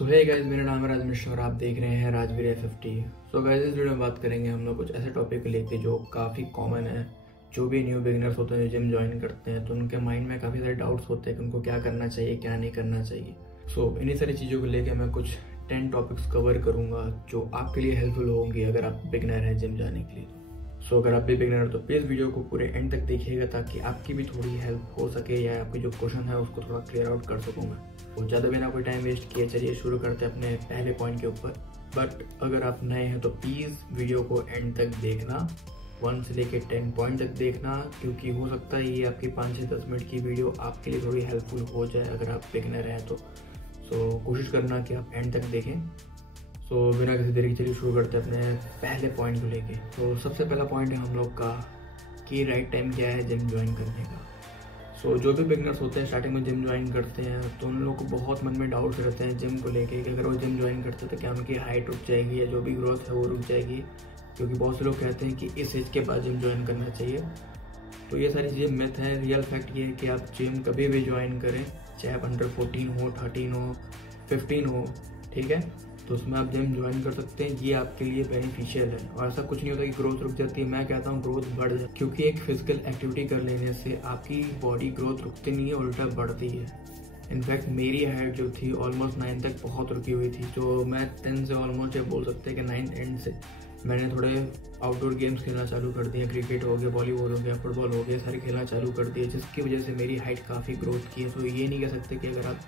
तो hey guys, मेरा नाम है राज मिश्रा और आप देख रहे हैं राजवीर F50। सो गाइस, इस वीडियो में बात करेंगे हम लोग कुछ ऐसे टॉपिक को लेके जो काफ़ी कॉमन है। जो भी न्यू बिगिनर्स होते हैं जो जिम ज्वाइन करते हैं तो उनके माइंड में काफ़ी सारे डाउट्स होते हैं कि उनको क्या करना चाहिए क्या नहीं करना चाहिए। सो इन्हीं सारी चीज़ों को लेकर मैं कुछ 10 टॉपिक्स कवर करूँगा जो आपके लिए हेल्पफुल होंगी अगर आप बिगिनर हैं जिम जाने के लिए। सो अगर आप भी बिगिनर हो तो प्लीज़ वीडियो को पूरे एंड तक देखिएगा ताकि आपकी भी थोड़ी हेल्प हो सके या आपकी जो क्वेश्चन है उसको थोड़ा क्लियर आउट कर सकूँ मैं। तो ज़्यादा बिना कोई टाइम वेस्ट किए चलिए शुरू करते हैं अपने पहले पॉइंट के ऊपर। बट अगर आप नए हैं तो प्लीज़ वीडियो को एंड तक देखना, 1 से लेकर 10 पॉइंट तक देखना, क्योंकि हो सकता है ये आपकी 5 से 10 मिनट की वीडियो आपके लिए थोड़ी हेल्पफुल हो जाए अगर आप बिगिनर हैं तो। सो कोशिश करना कि आप एंड तक देखें। सो बिना किसी देरी के चलिए शुरू करते हैं अपने पहले पॉइंट को लेके। तो सबसे पहला पॉइंट है हम लोग का कि राइट टाइम क्या है जिम ज्वाइन करने का। सो जो भी बिगनर्स होते हैं स्टार्टिंग में जिम ज्वाइन करते हैं तो उन लोगों को बहुत मन में डाउट्स रहते हैं जिम को लेके कि अगर वो जिम ज्वाइन करते हैं तो क्या उनकी हाइट रुक जाएगी या जो भी ग्रोथ है वो रुक जाएगी, क्योंकि बहुत से लोग कहते हैं कि इस एज के बाद जिम ज्वाइन करना चाहिए। तो ये सारी चीज़ें मिथ हैं। रियल फैक्ट ये है कि आप जिम कभी भी ज्वाइन करें, चाहे आप अंडर 14 हो, 13 हो, 15 हो, ठीक है, तो उसमें आप जिम ज्वाइन कर सकते हैं। ये आपके लिए बेनिफिशियल है और ऐसा कुछ नहीं होता कि ग्रोथ रुक जाती है। मैं कहता हूँ ग्रोथ बढ़ जाए, क्योंकि एक फिजिकल एक्टिविटी कर लेने से आपकी बॉडी ग्रोथ रुकती नहीं है, उल्टा बढ़ती है। इनफैक्ट मेरी हाइट जो थी ऑलमोस्ट 9 तक बहुत रुकी हुई थी, जो मैं 10 से ऑलमोस्ट ये बोल सकते हैं कि 9 एंड से मैंने थोड़े आउटडोर गेम्स खेलना चालू कर दिए। क्रिकेट हो गया, वॉलीबॉल हो गया, फुटबॉल हो गया, सारे खेलना चालू कर दिए, जिसकी वजह से मेरी हाइट काफ़ी ग्रोथ की है। तो ये नहीं कह सकते कि अगर आप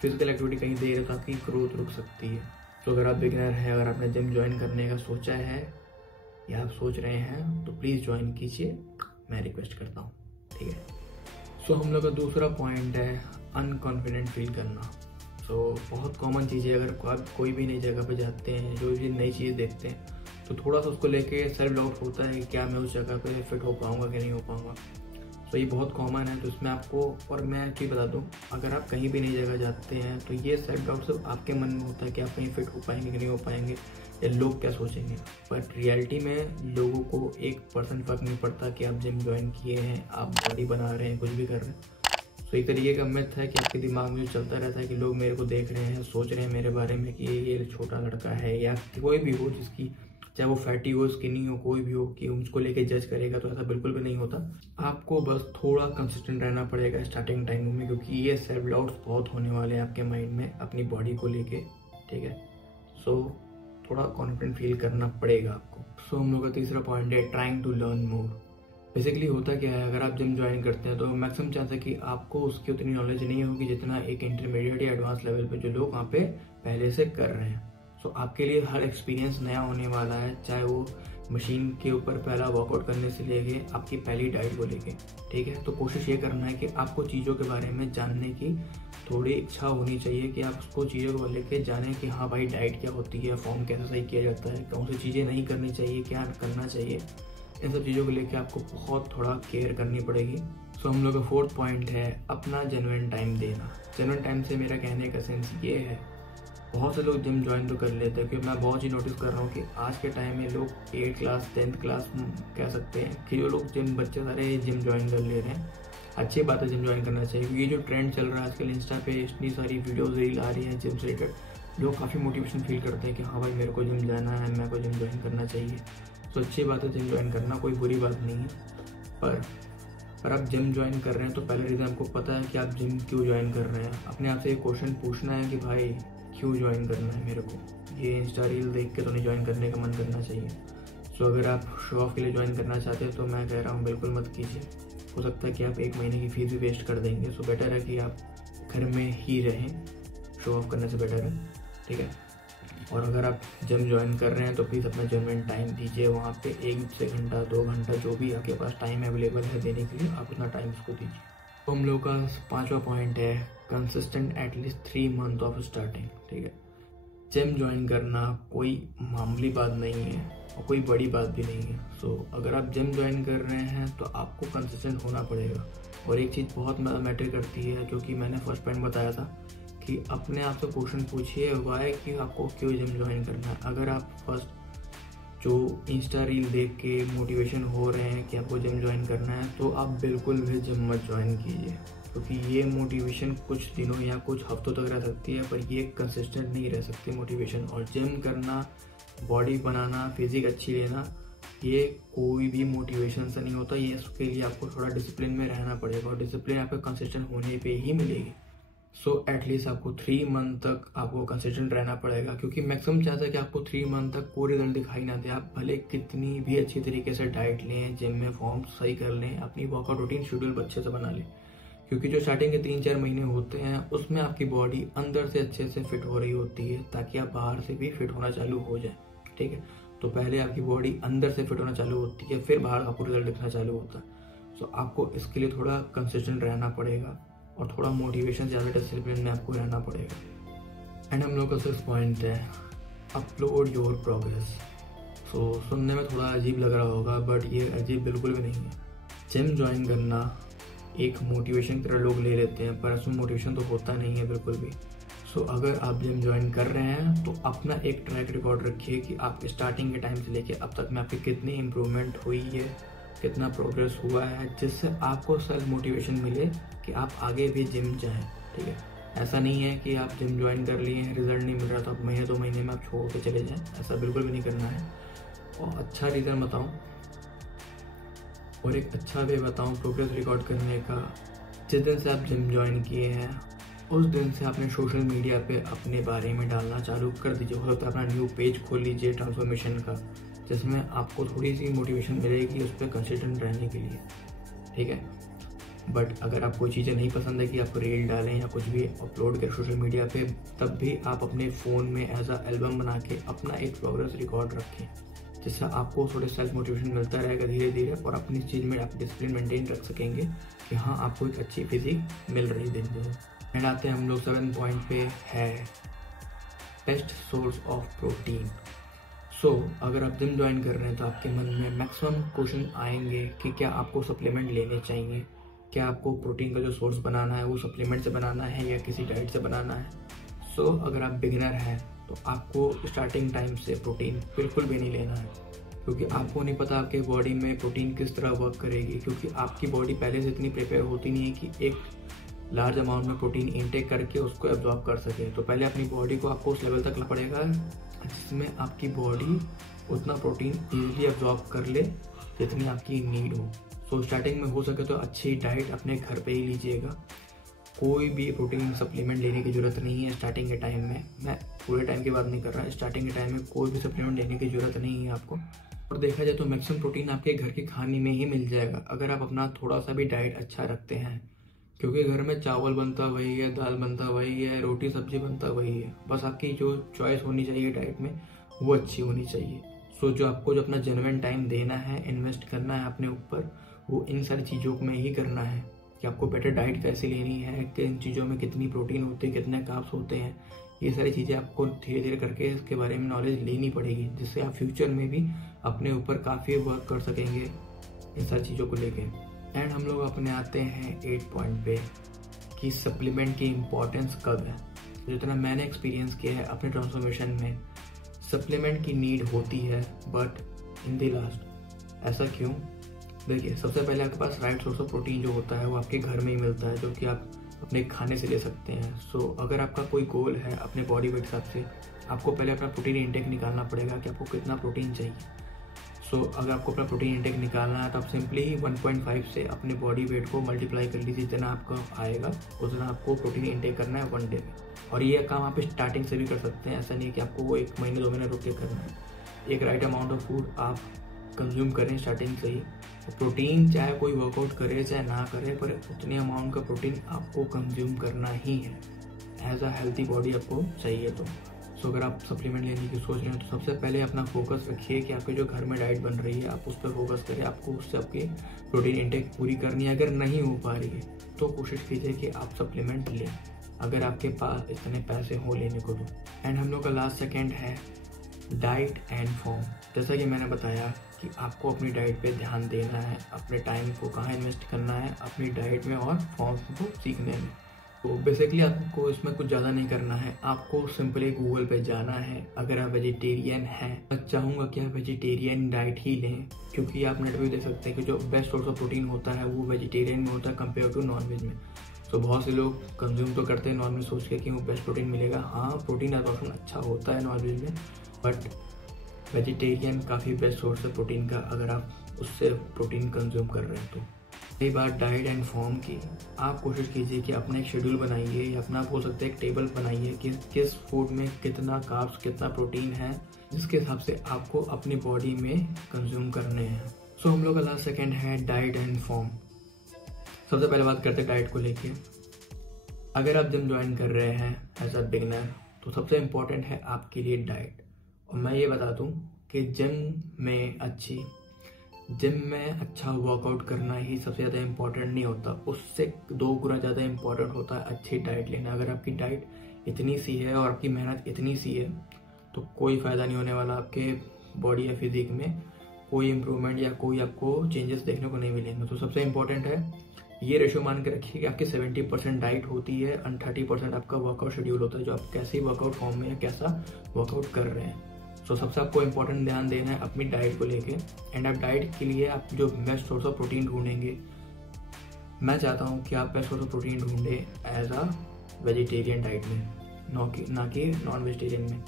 फिजिकल एक्टिविटी कहीं दे रहे हो तो आपकी ग्रोथ रुक सकती है। तो अगर आप बिगिनर हैं, अगर आपने जिम ज्वाइन करने का सोचा है या आप सोच रहे हैं तो प्लीज़ ज्वाइन कीजिए, मैं रिक्वेस्ट करता हूँ, ठीक है। सो हम लोग का दूसरा पॉइंट है अनकॉन्फिडेंट फील करना। सो बहुत कॉमन चीज़ है। अगर आप कोई भी नई जगह पे जाते हैं, जो भी नई चीज़ देखते हैं तो थोड़ा सा उसको लेके सेल्फ डाउट होता है कि क्या मैं उस जगह पे फिट हो पाऊँगा कि नहीं हो पाऊँगा। तो ये बहुत कॉमन है। तो इसमें आपको, और मैं एक चीज़ बता दूँ, अगर आप कहीं भी नई जगह जाते हैं तो ये सेल्फ डाउट सिर्फ आपके मन में होता है कि आप कहीं फिट हो पाएंगे कि नहीं हो पाएंगे या लोग क्या सोचेंगे। बट रियलिटी में लोगों को 1% फ़र्क नहीं पड़ता कि आप जिम ज्वाइन किए हैं, आप बॉडी बना रहे हैं, कुछ भी कर रहे हैं। तो एक तरीके का मिथ है कि आपके दिमाग में जो चलता रहता है कि लोग मेरे को देख रहे हैं, सोच रहे हैं मेरे बारे में कि ये छोटा लड़का है, या कोई भी हो जिसकी, चाहे वो फैटी हो, स्किनी हो, कोई भी हो, कि उसको लेके जज करेगा। तो ऐसा बिल्कुल भी नहीं होता। आपको बस थोड़ा कंसिस्टेंट रहना पड़ेगा स्टार्टिंग टाइम में, क्योंकि ये सेल्फ डाउट्स बहुत होने वाले हैं आपके माइंड में अपनी बॉडी को लेके, ठीक है। सो थोड़ा कॉन्फिडेंट फील करना पड़ेगा आपको। सो हम लोग का तीसरा पॉइंट है trying to learn more. Basically होता क्या है, अगर आप जिम ज्वाइन करते हैं तो मैक्सिमम चांस है कि आपको उसकी उतनी नॉलेज नहीं होगी जितना एक इंटरमीडिएट या एडवांस लेवल पे जो लोग वहाँ पे पहले से कर रहे हैं। सो आपके लिए हर एक्सपीरियंस नया होने वाला है, चाहे वो मशीन के ऊपर पहला वर्कआउट करने से लेके आपकी पहली डाइट को लेके, ठीक है। तो कोशिश ये करना है कि आपको चीज़ों के बारे में जानने की थोड़ी इच्छा होनी चाहिए कि आप उसको चीज़ों को लेके जानें कि हाँ भाई डाइट क्या होती है, फॉर्म कैसे सही किया जाता है, कौन सी चीज़ें नहीं करनी चाहिए, क्या करना चाहिए। इन सब चीज़ों को लेके आपको बहुत थोड़ा केयर करनी पड़ेगी। सो हम लोग का 4th पॉइंट है अपना जेन्युइन टाइम देना। जेन्युइन टाइम से मेरा कहने का सेंस ये है, बहुत से लोग जिम ज्वाइन तो कर लेते हैं, क्योंकि मैं बहुत चीज़ नोटिस कर रहा हूँ कि आज के टाइम में लोग 8th क्लास 10th क्लास कह सकते हैं कि जो लोग बच्चे सारे जिम ज्वाइन कर ले रहे हैं। अच्छी बात है, जिम ज्वाइन करना चाहिए, क्योंकि ये जो ट्रेंड चल रहा है आजकल इंस्टा पे, इतनी सारी वीडियोज़ रील आ रही हैं जिम से रिलेटेड, लोग काफ़ी मोटिवेशन फील करते हैं कि हाँ भाई मेरे को जिम जाना है, मेरे को जिम ज्वाइन करना चाहिए। तो अच्छी बात है जिम ज्वाइन करना, कोई बुरी बात नहीं है। पर आप जिम ज्वाइन कर रहे हैं तो पहले रीज़न आपको पता है कि आप जिम क्यों ज्वाइन कर रहे हैं। अपने आप से एक क्वेश्चन पूछना है कि भाई क्यों ज्वाइन करना है मेरे को, ये इंस्टा रील देख के तो नहीं ज्वाइन करने का मन करना चाहिए। सो अगर आप शो ऑफ के लिए ज्वाइन करना चाहते हैं तो मैं कह रहा हूँ बिल्कुल मत कीजिए। हो सकता है कि आप 1 महीने की फीस भी वेस्ट कर देंगे। सो बेटर है कि आप घर में ही रहें, शो ऑफ करने से बेटर है, ठीक है। और अगर आप जिम ज्वाइन कर रहे हैं तो प्लीज़ अपना जेन्युइन टाइम दीजिए वहाँ पे, 1 से घंटा 2 घंटा जो भी आपके पास टाइम अवेलेबल है देने के लिए, आप उतना टाइम उसको दीजिए। तो हम लोग का 5वां पॉइंट है consistent at least 3 month of starting, ठीक है। जिम ज्वाइन करना कोई मामूली बात नहीं है और कोई बड़ी बात भी नहीं है। सो अगर आप जिम ज्वाइन कर रहे हैं तो आपको कंसिस्टेंट होना पड़ेगा। और एक चीज़ बहुत मैटर करती है, क्योंकि मैंने फर्स्ट पॉइंट बताया था कि अपने आप से क्वेश्चन पूछिए वाई, कि आपको क्यों जिम ज्वाइन करना है। अगर आप फर्स्ट जो इंस्टा रील देख के मोटिवेशन हो रहे हैं कि आपको जिम ज्वाइन करना है तो आप बिल्कुल भी जिम मत ज्वाइन कीजिए। क्योंकि ये मोटिवेशन कुछ दिनों या कुछ हफ्तों तक रह सकती है, पर ये कंसिस्टेंट नहीं रह सकती मोटिवेशन। और जिम करना, बॉडी बनाना, फिजिक अच्छी लेना, ये कोई भी मोटिवेशन से नहीं होता। ये इसके लिए आपको थोड़ा डिसिप्लिन में रहना पड़ेगा, और डिसिप्लिन आपका कंसिस्टेंट होने पे ही मिलेगी। सो एटलीस्ट आपको 3 मंथ तक आपको कंसिस्टेंट रहना पड़ेगा, क्योंकि मैक्सिमम चांस है कि आपको 3 मंथ तक कोई रिजल्ट दिखाई ना दे। आप भले कितनी भी अच्छी तरीके से डाइट लें, जिम में फॉर्म सही कर लें, अपनी वर्कआउट रूटीन शेड्यूल अच्छे से बना लें, क्योंकि जो स्टार्टिंग के 3-4 महीने होते हैं उसमें आपकी बॉडी अंदर से अच्छे से फिट हो रही होती है, ताकि आप बाहर से भी फिट होना चालू हो जाए। ठीक है, तो पहले आपकी बॉडी अंदर से फिट होना चालू होती है, फिर बाहर आपको रिजल्ट दिखना चालू होता है। सो आपको इसके लिए थोड़ा कंसिस्टेंट रहना पड़ेगा, और थोड़ा मोटिवेशन ज़्यादा डिसिप्लिन में आपको रहना पड़ेगा। एंड हम लोग का 6th पॉइंट है अपलोड योर प्रोग्रेस। सो सुनने में थोड़ा अजीब लग रहा होगा, बट ये अजीब बिल्कुल भी नहीं है। जिम ज्वाइन करना एक मोटिवेशन की तरह लोग ले लेते हैं, पर उसमें मोटिवेशन तो होता नहीं है बिल्कुल भी। सो अगर आप जिम ज्वाइन कर रहे हैं तो अपना एक ट्रैक रिकॉर्ड रखिए कि आप स्टार्टिंग के टाइम से लेके अब तक में आपकी कितनी इम्प्रूवमेंट हुई है, कितना प्रोग्रेस हुआ है, जिससे आपको सेल्फ मोटिवेशन मिले कि आप आगे भी जिम जाएं। ठीक है, ऐसा नहीं है कि आप जिम ज्वाइन कर लिए हैं, रिजल्ट नहीं मिल रहा तो आप महीने 2 महीने में आप छोड़ के चले जाएं, ऐसा बिल्कुल भी नहीं करना है। और अच्छा रीज़न बताऊं और एक अच्छा वे बताऊं प्रोग्रेस रिकॉर्ड करने का, जिस दिन से आप जिम ज्वाइन किए हैं उस दिन से आपने सोशल मीडिया पे अपने बारे में डालना चालू कर दीजिए। हो सकता है अपना न्यू पेज खोल लीजिए ट्रांसफॉर्मेशन का, जिसमें आपको थोड़ी सी मोटिवेशन मिलेगी उस पर कंसिस्टेंट रहने के लिए। ठीक है, बट अगर आपको चीज़ें नहीं पसंद है कि आप रील डालें या कुछ भी अपलोड करें सोशल मीडिया पे, तब भी आप अपने फ़ोन में एज अ एल्बम बना के अपना एक प्रोग्रेस रिकॉर्ड रखें, जिससे आपको थोड़े सेल्फ मोटिवेशन मिलता रहेगा धीरे धीरे, और अपनी इस चीज़ में आप डिसिप्लिन मेंटेन रख सकेंगे कि हाँ आपको एक अच्छी फिजिक मिल रही है दिन दिन। एंड आते हैं हम लोग 7th पॉइंट पे, है बेस्ट सोर्स ऑफ प्रोटीन। सो अगर आप जिम ज्वाइन कर रहे हैं तो आपके मन में मैक्सिमम क्वेश्चन आएंगे कि क्या आपको सप्लीमेंट लेने चाहिए, क्या आपको प्रोटीन का जो सोर्स बनाना है वो सप्लीमेंट से बनाना है या किसी डाइट से बनाना है। सो अगर आप बिगिनर हैं तो आपको स्टार्टिंग टाइम से प्रोटीन बिल्कुल भी नहीं लेना है, क्योंकि आपको नहीं पता आपके बॉडी में प्रोटीन किस तरह वर्क करेगी, क्योंकि आपकी बॉडी पहले से इतनी प्रिपेयर होती नहीं है कि एक लार्ज अमाउंट में प्रोटीन इनटेक करके उसको एब्जॉर्ब कर सके। तो पहले अपनी बॉडी को आपको उस लेवल तक लाना पड़ेगा जिसमें आपकी बॉडी उतना प्रोटीन इजीली एब्जॉर्ब कर ले जितनी आपकी नीड हो। सो स्टार्टिंग में हो सके तो अच्छी डाइट अपने घर पे ही लीजिएगा। कोई भी प्रोटीन सप्लीमेंट लेने की ज़रूरत नहीं है स्टार्टिंग के टाइम में। मैं पूरे टाइम की बात नहीं कर रहा, स्टार्टिंग के टाइम में कोई भी सप्लीमेंट लेने की ज़रूरत नहीं है आपको। और देखा जाए तो मैक्सिमम प्रोटीन आपके घर के खाने में ही मिल जाएगा अगर आप अपना थोड़ा सा भी डाइट अच्छा रखते हैं, क्योंकि घर में चावल बनता वही है, दाल बनता वही है, रोटी सब्जी बनता वही है। बस आपकी जो चॉइस होनी चाहिए डाइट में वो अच्छी होनी चाहिए। सो जो आपको जो अपना जेन्युइन टाइम देना है, इन्वेस्ट करना है अपने ऊपर, वो इन सारी चीज़ों में ही करना है कि आपको बेटर डाइट कैसे लेनी है, किन चीज़ों में कितनी प्रोटीन होती है, कितने कार्ब्स होते हैं। ये सारी चीज़ें आपको धीरे धीरे करके इसके बारे में नॉलेज लेनी पड़ेगी, जिससे आप फ्यूचर में भी अपने ऊपर काफ़ी वर्क कर सकेंगे इन सारी चीज़ों को लेके। एंड हम लोग अपने आते हैं 8 पॉइंट पे कि सप्लीमेंट की इम्पोर्टेंस कब है। जितना मैंने एक्सपीरियंस किया है अपने ट्रांसफॉर्मेशन में, सप्लीमेंट की नीड होती है बट इन द लास्ट। ऐसा क्यों? देखिए, सबसे पहले आपके पास राइट सोर्स ऑफ प्रोटीन जो होता है वो आपके घर में ही मिलता है, जो कि आप अपने खाने से ले सकते हैं। सो अगर आपका कोई गोल है अपने बॉडी वेट हिसाब से, आपको पहले अपना प्रोटीन इंटेक निकालना पड़ेगा कि आपको कितना प्रोटीन चाहिए। सो अगर आपको अपना प्रोटीन इंटेक निकालना है तो आप सिंपली ही 1.5 से अपने बॉडी वेट को मल्टीप्लाई कर लीजिए। जितना आपका आएगा उतना आपको प्रोटीन इंटेक करना है 1 डे में। और ये काम आप स्टार्टिंग से भी कर सकते हैं, ऐसा नहीं है कि आपको वो 1 महीने 2 महीने रुक के करना है। एक राइट अमाउंट ऑफ फूड आप कंज्यूम करें स्टार्टिंग से ही। प्रोटीन चाहे कोई वर्कआउट करे चाहे ना करे, पर उतने अमाउंट का प्रोटीन आपको कंज्यूम करना ही है। एज अ हेल्थी बॉडी आपको चाहिए तो। सो अगर आप सप्लीमेंट लेने की सोच रहे हैं तो सबसे पहले अपना फोकस रखिए कि आपके जो घर में डाइट बन रही है आप उस पर फोकस करें। आपको उससे आपकी प्रोटीन इंटेक पूरी करनी है। अगर नहीं हो पा रही है तो कोशिश कीजिए कि आप सप्लीमेंट लें, अगर आपके पास इतने पैसे हो लेने को तो। एंड हम लोग का लास्ट सेकेंड है डाइट एंड फॉर्म। जैसा कि मैंने बताया कि आपको अपनी डाइट पे ध्यान देना है, अपने टाइम को कहाँ इन्वेस्ट करना है, अपनी डाइट में और फॉर्म को सीखने में। तो बेसिकली आपको इसमें कुछ ज़्यादा नहीं करना है, आपको सिंपली गूगल पे जाना है। अगर आप वेजिटेरियन हैं, मैं चाहूँगा कि आप वेजिटेरियन डाइट ही लें, क्योंकि आप नेट पे देख सकते हैं कि जो बेस्ट सोर्स ऑफ प्रोटीन होता है वो वेजिटेरियन में होता है कंपेयर टू नॉन वेज में। तो बहुत से लोग कंज्यूम तो करते हैं नॉनवेज सोच के कि वो बेस्ट प्रोटीन मिलेगा। हाँ, प्रोटीन एब्जॉर्प्शन अच्छा होता है नॉनवेज में, बट वेजिटेरियन काफ़ी बेस्ट सोर्स है प्रोटीन का अगर आप उससे प्रोटीन कंज्यूम कर रहे हैं तो। कई बार डाइट एंड फॉर्म की आप कोशिश कीजिए कि अपना एक शेड्यूल बनाइए या अपना बोल सकते हैं एक टेबल बनाइए कि किस फूड में कितना कार्ब्स कितना प्रोटीन है, जिसके हिसाब से आपको अपनी बॉडी में कंज्यूम करने हैं। सो हम लोग का लास्ट सेकंड है डाइट एंड फॉर्म। सबसे पहले बात करते हैं डाइट को लेके। अगर आप जिम ज्वाइन कर रहे हैं एज अ बिगनर तो सबसे इम्पोर्टेंट है आपके लिए डाइट। और मैं ये बता दूं कि जिम में अच्छा वर्कआउट करना ही सबसे ज़्यादा इम्पोर्टेंट नहीं होता, उससे 2 गुना ज़्यादा इम्पोर्टेंट होता है अच्छी डाइट लेना। अगर आपकी डाइट इतनी सी है और आपकी मेहनत इतनी सी है तो कोई फ़ायदा नहीं होने वाला, आपके बॉडी या फिजिक में कोई इम्प्रूवमेंट या कोई आपको चेंजेस देखने को नहीं मिलेंगे। तो सबसे इम्पोर्टेंट है ये रेशियो मान के रखिए कि आपकी 70% डाइट होती है और 30% आपका वर्कआउट शेड्यूल होता है, जो आप कैसे वर्कआउट फॉर्म में या कैसा वर्कआउट कर रहे हैं। तो सबसे आपको इम्पोर्टेंट ध्यान देना है अपनी डाइट को लेके। एंड आप डाइट के लिए आप जो बेस्ट सोर्स ऑफ प्रोटीन ढूंढेंगे, मैं चाहता हूँ कि आप बेस्ट सोर्स ऑफ प्रोटीन ढूंढे एज अ वेजिटेरियन डाइट में, ना कि नॉन वेजिटेरियन में।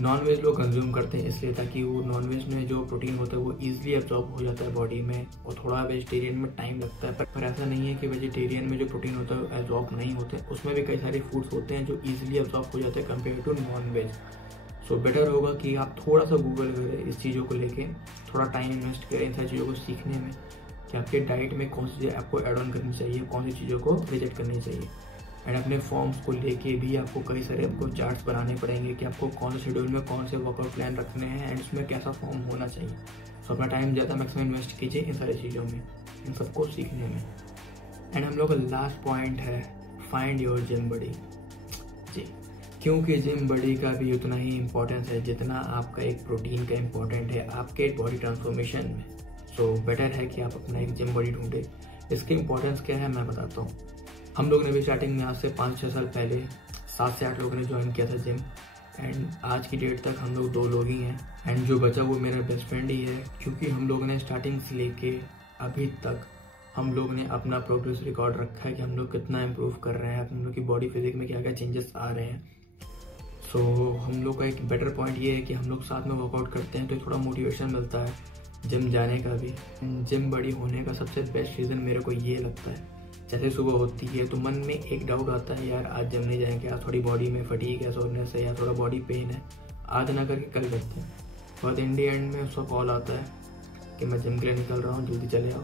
नॉन वेज लोग कंज्यूम करते हैं इसलिए ताकि वो नॉन वेज में जो प्रोटीन होता है वो ईजिली एब्जॉर्ब हो जाता है बॉडी में, और थोड़ा वेजिटेरियन में टाइम लगता है। पर ऐसा नहीं है कि वेजिटेरियन में जो प्रोटीन होता है एब्जॉर्ब नहीं होते, उसमें भी कई सारे फूड्स होते हैं जो ईजिली एब्जॉर्ब हो जाते हैं compare to non veg. So better होगा कि आप थोड़ा सा गूगल करें इस चीज़ों को लेके, थोड़ा टाइम इन्वेस्ट करें इन सारी चीज़ों को सीखने में कि आपके डाइट में कौन सी चीज़ें आपको ऐड ऑन करनी चाहिए, कौन सी चीज़ों को रिजेक्ट करनी चाहिए। एंड अपने फॉर्म्स को लेके भी आपको कई सारे आपको चार्ट्स बनाने पड़ेंगे कि आपको कौन से शेड्यूल में कौन से वर्कआउट प्लान रखने हैं एंड उसमें कैसा फॉर्म होना चाहिए। सो अपना टाइम ज़्यादा मैक्सिमम इन्वेस्ट कीजिए इन सारी चीज़ों में, इन सबको सीखने में। एंड हम लोग का लास्ट पॉइंट है फाइंड योर जिम बडी। जी, क्योंकि जिम बडी का भी उतना ही इम्पोर्टेंस है जितना आपका एक प्रोटीन का इम्पोर्टेंट है आपके बॉडी ट्रांसफॉर्मेशन में। सो बेटर है कि आप अपना एक जिम बडी ढूंढे। इसकी इम्पोर्टेंस क्या है मैं बताता हूँ। हम लोग ने भी स्टार्टिंग में आज से 5-6 साल पहले 7 से 8 लोगों ने ज्वाइन किया था जिम, एंड आज की डेट तक हम लोग 2 लोग ही हैं, एंड जो बचा वो मेरा बेस्ट फ्रेंड ही है। क्योंकि हम लोग ने स्टार्टिंग से लेके अभी तक हम लोग ने अपना प्रोग्रेस रिकॉर्ड रखा है कि हम लोग कितना इम्प्रूव कर रहे हैं, हम लोग की बॉडी फिजिक में क्या क्या चेंजेस आ रहे हैं। सो हम लोग का एक बेटर पॉइंट ये है कि हम लोग साथ में वर्कआउट करते हैं तो थोड़ा मोटिवेशन मिलता है जिम जाने का भी। जिम बड़ी होने का सबसे बेस्ट रीज़न मेरे को ये लगता है, जैसे सुबह होती है तो मन में एक डाउट आता है, यार आज जिम नहीं जाएंगे, आज थोड़ी बॉडी में फटीग है, सोरनेस है या थोड़ा बॉडी पेन है, आज ना करके कल करते हैं। बहुत इन दी एंड में उसका कॉल आता है कि मैं जिम के लिए निकल रहा हूँ, जल्दी चले आओ।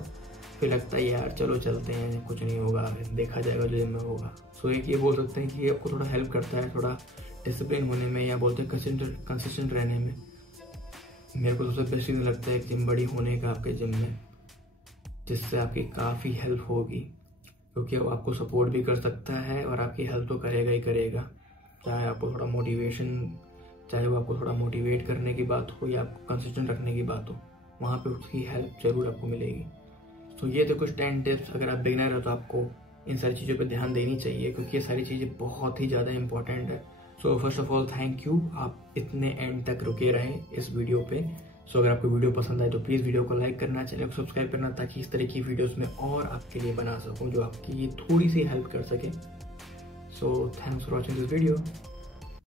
फिर लगता है यार चलो चलते हैं, कुछ नहीं होगा, देखा जाएगा जो जिम में होगा। सो एक ये बोल सकते हैं कि ये आपको थोड़ा हेल्प करता है थोड़ा डिसिप्लिन होने में, या बोलते हैं कंसिस्टेंट रहने में। मेरे को सबसे बेस्ट चीज़ लगता है जिम बड़ी होने का आपके जिम में, जिससे आपकी काफ़ी हेल्प होगी, क्योंकि वो आपको सपोर्ट भी कर सकता है और आपकी हेल्प तो करेगा ही करेगा। चाहे आपको थोड़ा मोटिवेशन, चाहे वो आपको थोड़ा मोटिवेट करने की बात हो या आपको कंसिस्टेंट रखने की बात हो, वहाँ पे उसकी हेल्प ज़रूर आपको मिलेगी। तो ये तो कुछ 10 टिप्स, अगर आप बिगिनर हो तो आपको इन सारी चीज़ों पे ध्यान देनी चाहिए, क्योंकि ये सारी चीज़ें बहुत ही ज़्यादा इंपॉर्टेंट है। So first of all thank you, आप इतने एंड तक रुके रहें इस वीडियो पे। सो अगर आपको वीडियो पसंद आए तो प्लीज़ वीडियो को लाइक करना, चैनल को सब्सक्राइब करना, ताकि इस तरह की वीडियोस में और आपके लिए बना सकूं जो आपकी थोड़ी सी हेल्प कर सके। So thanks for watching this video.